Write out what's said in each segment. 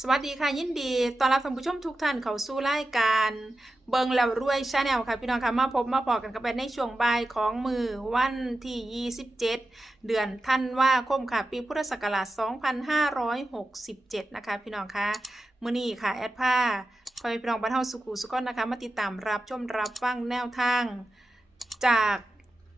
สวัสดีค่ะยินดีต้อนรับท่านผู้ชมทุกท่านเข้าสู่รายการเบิงแล้วรวยชาแนลค่ะพี่น้องค่ะมาพบมาพอกันกับแบนในช่วงบ่ายของมือวันที่ 27 เดือนธันวาคมค่ะ ปีพุทธศักราช 2567 นะคะ พี่น้องค่ะมื้อนี้ค่ะแอดผ้าพอพี่น้องบ้านเฮาสุขุสุขอนนะคะ มาติดตามรับชมรับฟังแนวทางจาก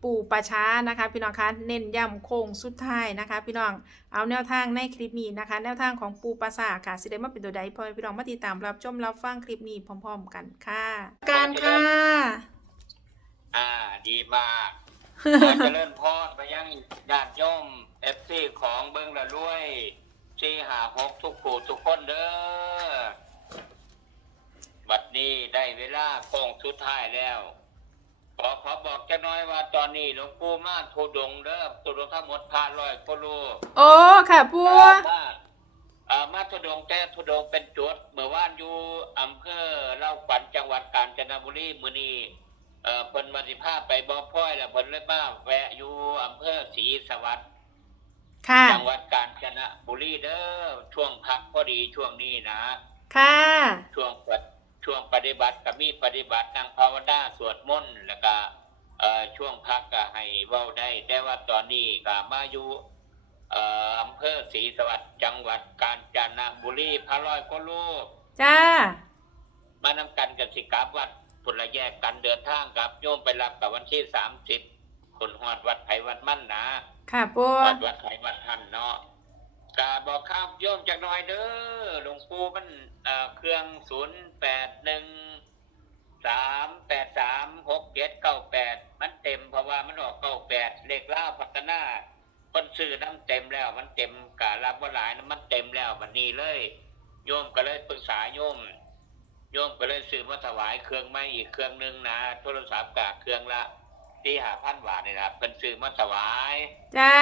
ปู่ประช้านะคะพี่น้องคะเน้นย้ำโค้งสุดท้ายนะคะ พี่น้องเอาแนวทางในคลิปนี้นะคะ แนวทางของปูปราสาทค่ะสิได้มาเป็นตัวใดพอให้พี่น้องมาติดตามรับชมรับฟังคลิปนี้พร้อม ๆ กันค่ะ การค่ะอ่าดีมากขอเจริญพรไปยังญาติโยมเอฟซีของเบิ้งละรวยซีหาหกทุกผู้ทุกคนเด้อบัดนี้ได้เวลาโค้งสุดท้ายแล้ว ขอขอบอกจะน้อยว่าตอนนี้หลวงปู่มาทุดงค์เด้อทุดงค์ทั้งหมดพาลอยก็รู้โอ้ค่ะปูมาอ่ามาทุดงค์แต่ทุดงค์เป็นจุดเมื่อวานอยู่อำเภอเล่าขวัญจังหวัดกาญจนบุรีมื้อนี้เอ่อเพิ่นมาสิพาไปบ่อพ้อยแล้วเพิ่นเลยมาแวะอยู่อำเภอศรีสวัสดิ์ค่ะจังหวัดกาญจนบุรีเด้อช่วงพักพอดีช่วงนี้นะ ค่ะช่วงปฏิ ช่วงปฏิบัติก็มีปฏิบัตินั่งภาวนาสวดมนต์แล้วก็เอ่อช่วงพักก็ให้เว้าได้ แต่ว่าตอนนี้ก็มาอยู่เอ่ออำเภอศรีสวัสดิ์จังหวัดกาญจนบุรีพระร้อยก็ลูกจ้า มานำกันกับสิกราบวัดผลแยกกันเดินทางกับโยมไปรับกับวันที่สามสิบคนหอดวัดไผ่วัดมั่นนะค่ะปูวัดวัดไผ่วัดทันเนาะ กาบอกข้ามโยมจากน้อยเด้อหลวงปู่มันเครื่องศูนย์แปดหนึ่งสามแปดสามหกเจ็ดเก้าแปดมันเต็มเพราะว่ามันออกเก้าแปดเลขล่าพัฒนาคนซื้อน้ำเต็มแล้ว มันเต็มการับว่าหลายนะมันเต็มแล้ววันนี้เลย โยมก็เลยปรึกษาโยม โยมก็เลยซื้อมาถวายเครื่องไม้อีกเครื่องหนึ่งนะโทรศัพท์กะเครื่องละที่หาพันบาทนี่นะเป็นซื้อมาถวาย จ้า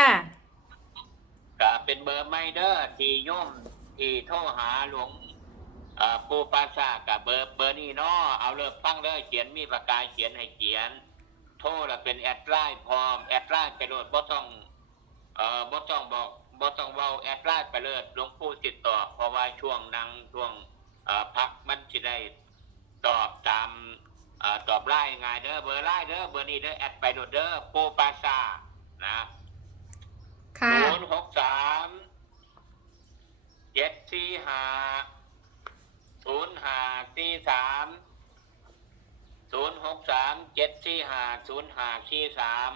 ก็เป็นเบอร์ไม่เด้อที่โยมที่โทรหาหลวงปูปราสากับเบอร์เบอร์นี้เนาะเอาเริ่มตั้งเลยเขียนมีปากกาเขียนให้เขียน โทรล้วเป็นแอดไลน์พร้อมแอดไลน์ไปโหลดบ่ต้องเอ่อบ่ต้องบอกบ่ต้องเว้าแอดไลน์ไปเลยหลวงปู่ติดต่อเพราะว่าช่วงนั่งช่วงเอ่อพักมันสิได้ตอบตามเอ่อตอบไลน์ง่ายเด้อเบอร์ไลน์เด้อเบอร์นี้เด้อแอดไปโหลดเด้อปูปราสานะ ค่ะศูนย์หกสามเจ็ดสี่ห้าศูนย์ห้าสี่สามศูนย์หกสามเจ็ดสี่ห้าศูนย์ห้าสี่สาม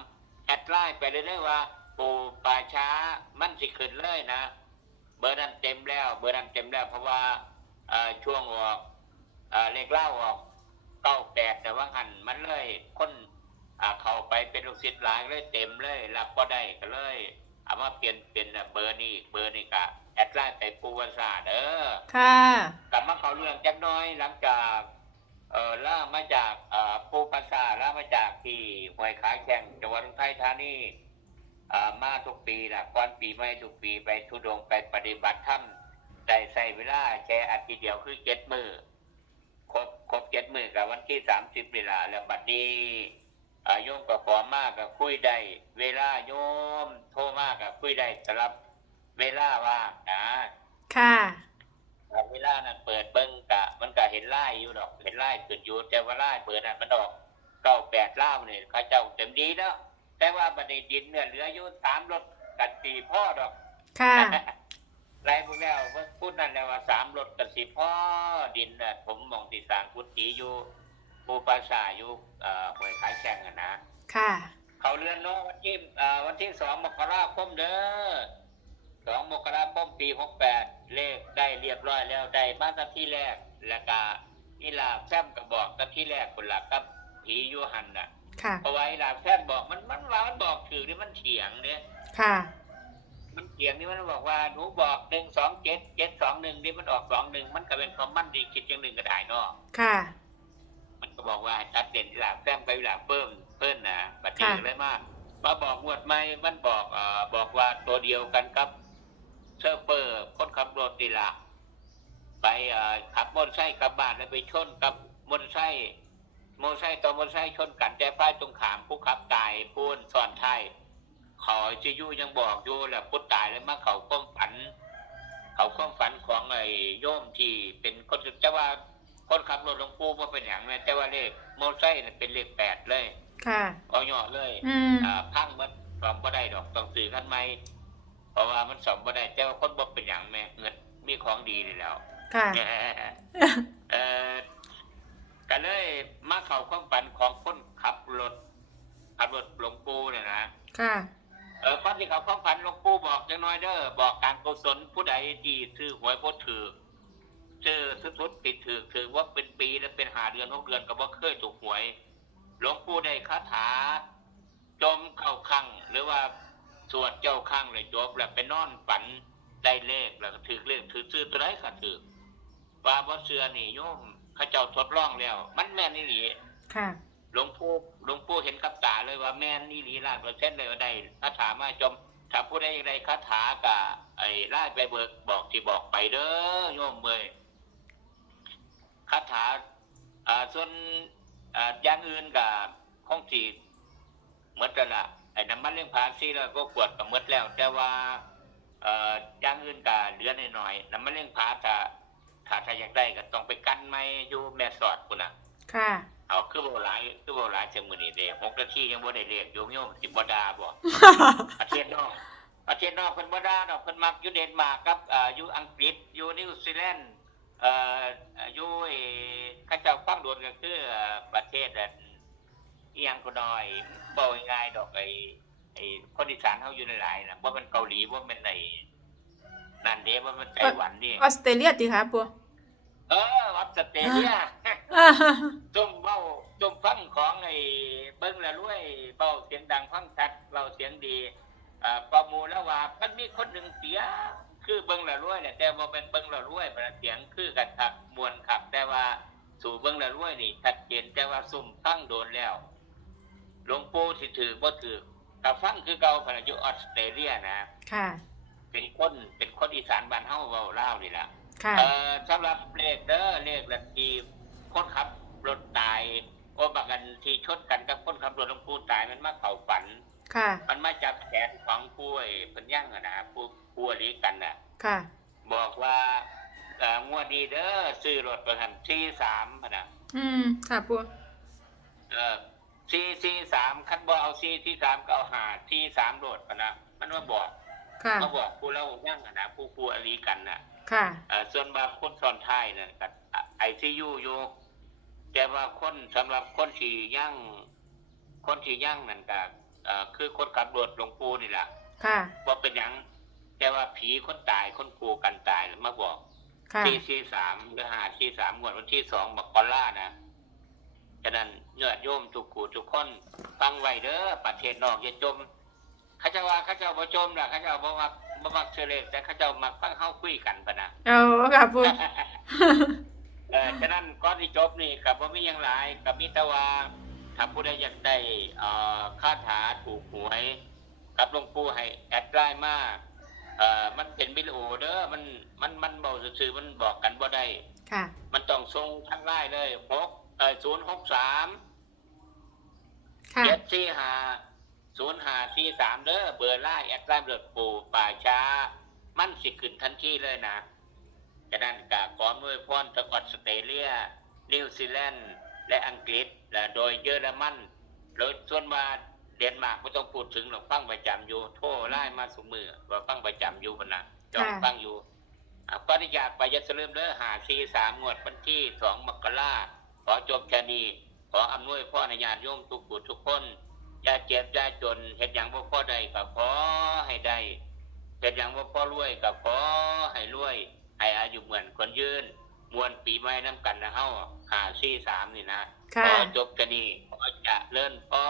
แอดไลน์ไปเรื่อยๆว่า ปู่ป่าช้ามันสิขึ้นเลยนะ เบอร์นั้นเต็มแล้ว เบอร์นั้นเต็มแล้ว เพราะว่าช่วงออกเอ่อเลขเล่าออกเก้าแปดแต่ว่าหันมันเลยคนเข้าไปเป็นลูกศิษย์หลายเลยเต็มเลยรับก็ได้ก็เลย เอามาเปลี่ยนเป็นเบอร์นี้เบอร์นี้กะแอดไลน์ไปปูวาซาเด้อค่ะกลับมาเขาเรื่องจักหน้อยหลังจากเอ่อล่ามาจากเอ่อปูปาซาล่ามาจากที่ห้วยขาแข่งจังหวัดอุทัยธานีเอ่อมาทุกปีนะก่อนปีใหม่ทุกปีไปทุดงค์ไปปฏิบัติธรรมได้ใส่เวลาแค่อาทิตย์เดียวคือเจ็ดมือครบครบเจ็ดมือกับวันที่สามสิบเวลาแล้วบัดนี้ อาโยมก็ขอมากกับคุยได้เวลาโยม โทรมากกับคุยได้สำหรับเวลาว่างนะ ค่ะแต่เวลานั้นเปิดเบิ้งกะ มันก็เห็นไล่อยู่ดอก เห็นไล่ขึ้นอยู่แต่ว่าไล่เปิดนั้นมันดอกเก้าแปดล่ามเนี่ยเขาเจ้าเต็มดีแล้วแต่ว่าบัดนี้ดินเนี่ยเหลืออยู่สามรถกันสี่พ่อดอก ค่ะไล่พวกแล้วเพิ่นพูดนั่นแล้วว่าสามรถกันสี่พ่อดินน่ะผมมองที่สร้างกุฏิอยู่ ปูปราสาทอยู่เอ่อห้วยขายแข่งอะนะค่ะ เขาเรือนเน้องวันที่เอ่อวันที่สองมกราคมเด้อสองมกราคมปีหกแปดเลขได้เรียบร้อยแล้วได้มาตั้งที่แรก แล้วก็อีหลาบแซมก็บอกตั้งที่แรกคนหลักกับผีอยูหันน่ะค่ะ เพราะว่าอีหลาบแซมบอกมันมันว่ามันบอกถือนี่มันเถียงเนี่ย ค่ะ มันเถียงนี่มันบอกว่าหนูบอกหนึ่งสองเจ็ดเจ็ดสองหนึ่งนี่มันออกสองหนึ่งมันก็เป็นความมั่นดีคิดอย่างหนึ่งก็ได้เนาะค่ะมัน ก็บอกว่าชัดเด่นหลาบแซมไปหลาบเพิ่มเพิ่นนะบัดนี้ค่ะเลยมากมาบอกงวดไม่มันบอกเอ่อบอกว่าตัวเดียวกันครับเซิร์ฟเปอร์คนขับรถนี่ละไปเอ่อขับมอเตอร์ไซค์กลับบ้านแล้วไปชนกับมอเตอร์ไซค์มอเตอร์ไซค์ต่อมอเตอร์ไซค์ชนกันแต่ป้ายตรงขามผู้ขับตายพูนซ้อนท้ายขอจะยู่ยังบอกอยู่แหละผู้ตายแล้วมาเขาก้มฝัน เขาความฝันของไอ้โยมที่เป็นคนแต่ว่า คนขับรถหลวงปู่ว่าเป็นอย่างแม่แต่ว่าเลขโมอไซค์น่ะเป็นเลขแปดเลยค่ะเอาย่อเลยอืมอ่าพังมันสอมบ่ได้ดอกต้องซื้อคันใหม่เพราะว่ามันสอมบ่ได้แต่ว่าคนบ่เป็นอย่างแม่เงินมีของดีนี่แหล้วค่ะเอ่อก็เลยมาเข้าความฝันของคนขับรถขับรถหลวงปู่เนี่ยนะค่ะเออก่อนที่เขาความฝันหลวงปู่บอกจังน้อยเด้อบอกการกุศลผู้ใดที่ซื้อหวยบ่ถือ ซื้อสุดๆติดถือถือว่าเป็นปีแล้วเป็นหาเดือนหกเดือนก็บ่เคยถูกหวยหลวงปู่ได้คาถา จมเข้าข้างหรือว่าสวดเจ้าข้างเลยจบแล้วไปนอนฝันได้เลขแล้วก็ถือเลขถือซื้อตัวไหนก็ถือว่าบ่เชื่อนี่โยมเขาเจ้าทดลองแล้ว มันแม่นอีหลีค่ะหลวงปู่หลวงปู่เห็นกับตาเลยว่าแม่นอีหลีล้านเปอร์เซ็นต์เลยว่าได้คาถามาจมถ้าผู้ใดอยากได้คาถากะไอ้ไล่ไปเบิกบอกที่บอกไปเด้อโยมเอ้ยคาถาอ่า ส่วนอ่าอย่างอื่นกับคงสีหมดแล้วล่ะไอ้น้ำมันเลี้ยงผาซีแล้วก็ขวดก็หมดแล้ว แต่ว่าเอ่ออย่างอื่นก็เหลือหน่อยๆน้ำมันเลี้ยงผาถ้าถ้าถ้าอยากได้ก็ต้องไปกันไม่อยู่แม่สอดพุ่นน่ะค่ะเอาคือบ่หลายคือบ่หลายจังมื้อนี้เด้หกนาทียังบ่ได้เรียกโยมโยมสิบ่ด่าบ่ประเทศนอกประเทศนอกเพิ่นบ่ด่าดอกเพิ่นมักอยู่เดนมาร์กกับเอ่ออยู่อังกฤษอยู่นิวซีแลนด์ เอ่ออยู่ไอ้เขาเจ้าฟังโดนก็คือเอ่อประเทศอันอีหยังก็น้อยบ่ง่ายๆดอกไอ้ไอ้คนอีสานเฮาอยู่หลายๆน่ะบ่แม่นเกาหลีบ่แม่นไอ้นั่นเด้บ่แม่นไต้หวันนี่ออสเตรเลียติค่ะปัวเออออสเตรเลียอ่าจมเบ้าจมฟังของไอ้เบิ้งละรวยเบ้าเสียงดังฟังชัดเราเสียงดีอ่าประมูลแล้วว่ามันมีคนหนึ่งเสีย คือเบิ้งละรวยเนี่ยแต่ว่าเป็นเบิ้งละรวยเป็นเสียงคือกันขับมวนขับแต่ว่าสู่เบิ้งละรวยนี่ชัดเจนแต่ว่าซุ่มฟังโดนแล้วหลวงปู่ที่ถือบ่ถือกับฟังคือเก่าพนอยู่ออสเตรเลียนะค่ะ เป็นคนเป็นคนอีสานบ้านเฮาเว้าลาวนี่ล่ะค่ะเอ่อสำหรับเลขเด้อเลขลัทธิคนขับรถตายโอ้บักกันที่ชดกันกับคนขับรถหลวงปู่ตายมันมาเข้าฝัน ค่ะ มันมาจับแขนของผู้ไอ้เพิ่นย่างอะนะผู้ ผู้อริกันน่ะ ค่ะ บอกว่าเอ่องวดนี้เด้อซื้อรถประกัน43พุ่นน่ะอืม ค่ะปัวเออ443คันบ่เอา443ก็เอา5 43โดดพุ่นน่ะมันมาบอกค่ะ มาบอกผู้เล่าย่างอะนะผู้ผู้อริกันน่ะ ค่ะ เอ่อส่วนบางคนซ้อนท้ายนั่นก็ไอซียูอยู่แต่ว่าคนสำหรับคนที่ยั่งคนที่ยั่งนั่นก็เอ่อคือคนขับรถหลวงปู่นี่แหละค่ะ ว่าเป็นหยัง แต่ว่าผีคนตายคนกูกันตายแล้วมาบอกค่ะที่ที่สามหรือหาที่สามงวดวันที่สองบอกกอล่านะฉะนั้นเนื้อโยมทุกกูทุกคนฟังไว้เด้อประเทศนอกอย่าจมเข้าเจ้าว่าเข้าเจ้าบ่จมล่ะเข้าเจ้าบ่มักบ่มักเสอเลขแต่เข้าเจ้ามักฟังเฮาคุยกันปะนะเอาค่ะปัวเออฉะนั้นก่อนที่จบนี่กับว่ามีอย่างไรกับมิตรว่าถ้าผู้ใดอยากได้เอ่อคาถาถูกหวย กับหลวงปู่ให้แอดไลน์มาเอ่อมันเป็นวิดีโอเด้อมันมันมันเบาซื่อๆมันบอกกันว่าได้ค่ะ มันต้องส่งทางไลน์เลยหกเอ่อศูนย์หกสามค่ะ เจ็ดสี่ห้าศูนย์ห้าสี่สามเด้อเบอร์ไลน์แอดไลน์เบิดปู่ป่าช้า มันสิขึ้นทันทีเลยนะฉะนั้นกาขอมวยพรจากออสเตรเลีย นิวซีแลนด์ และอังกฤษและโดยเยอรมันโดยส่วนมา เดนมาร์กไม่ต้องพูดถึงหรอกฟังประจำอยู่ โทรไล่มาสมือว่าฟังประจำอยู่พนนะจองค่ะฟังอยู่อะก็ได้อยากไปยัสลืมเด้อหาซีสามงวดวันที่สองมกราขอจบแค่นี้ขออำนวยพ่อในญาติโยมทุกผู้ทุกคนอย่าเจ็บอย่าจนเห็นอย่างว่าพ่อใดก็ขอให้ได้เห็นอย่างว่าพ่อรวยก็ขอให้รวย ให้อายุเหมือนคนยืนมวนปีใหม่น้ำกันนะเฮาหาซี่สามนี่นะ ค่ะ ขอจบกันนี่ขอจะเลื่อนพอ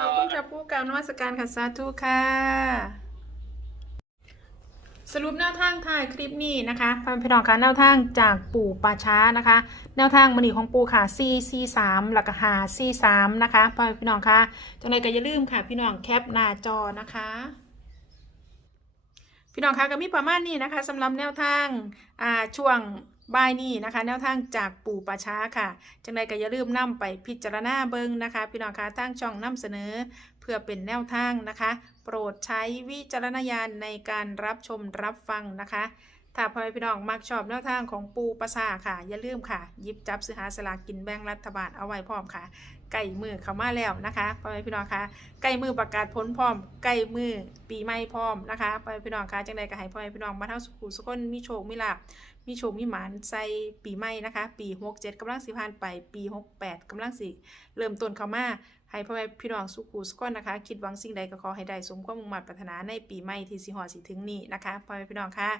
ขอบคุณค่ะปูกล่าวนมัสการค่ะสาธุค่ะ สรุปแนวทางท้ายคลิปนี้นะคะพ่อแม่พี่น้องคะแนวทางจากปู่ป่าช้านะคะ แนวทางมณีของปู่ค่ะ C C 3หลักหา C 3นะคะพ่อแม่พี่น้องคะจังไรก็อย่าลืมค่ะ พี่น้องแคปหน้าจอนะคะพี่น้องคะก็มีประมาณนี้นะคะสำหรับแนวทางอ่าช่วง บ่ายนี้นะคะ แนวทางจากปู่ป่าช้าค่ะ จังใดก็อย่าลืมนำไปพิจารณาเบิ้งนะคะ พี่น้องคะทางช่องนำเสนอ เพื่อเป็นแนวทางนะคะ โปรดใช้วิจารณญาณในการรับชมรับฟังนะคะ ถ้าพ่อแม่พี่น้องมักชอบแนวทางของปูประสาค่ะ อย่าลืมค่ะยิบจับซื้อหาสลากกินแบ่งรัฐบาลเอาไว้พร้อมค่ะ ใกล้มือเข้ามาแล้วนะคะพ่อแม่พี่น้องคะใกล้มือประกาศพ้นพร้อมใกล้มือปีใหม่พร้อมนะคะพ่อแม่พี่น้องคะจังใดก็ให้พ่อแม่พี่น้องมาเท่าสุขุสุขนมีโชคมีลาบมีโชคมีหมานใส่ปีใหม่นะคะ ปี67กำลังสิผ่านไปปี68กำลังสิเริ่มต้นเข้ามา ให้พ่อแม่พี่น้องสุขุสุขคนนะคะ คิดหวังสิ่งใดก็ขอให้ได้สมความมุ่งมั่นปรารถนาในปีใหม่ที่สิฮอดสิถึงนี้นะคะพ่อแม่พี่น้องค่ะ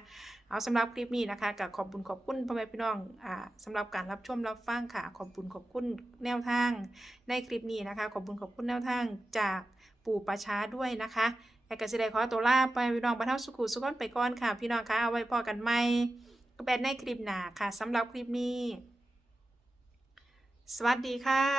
เอาสำหรับคลิปนี้นะคะกับขอบคุณขอบคุณพ่อแม่พี่น้องอ่าสำหรับการรับชมรับฟังค่ะ ขอบคุณขอบคุณแนวทาง ในคลิปนี้นะคะ ขอบคุณขอบคุณแนวทางจากปู่ประชาด้วยนะคะแอกกสิได้ขอตัวลาไปพี่น้องบรรเทาสุขุสุขนไปก่อนค่ะ พี่น้องคะเอาไว้พอกันไหมก็เป็นในคลิปหนาค่ะสำหรับคลิปนี้ สวัสดีค่ะ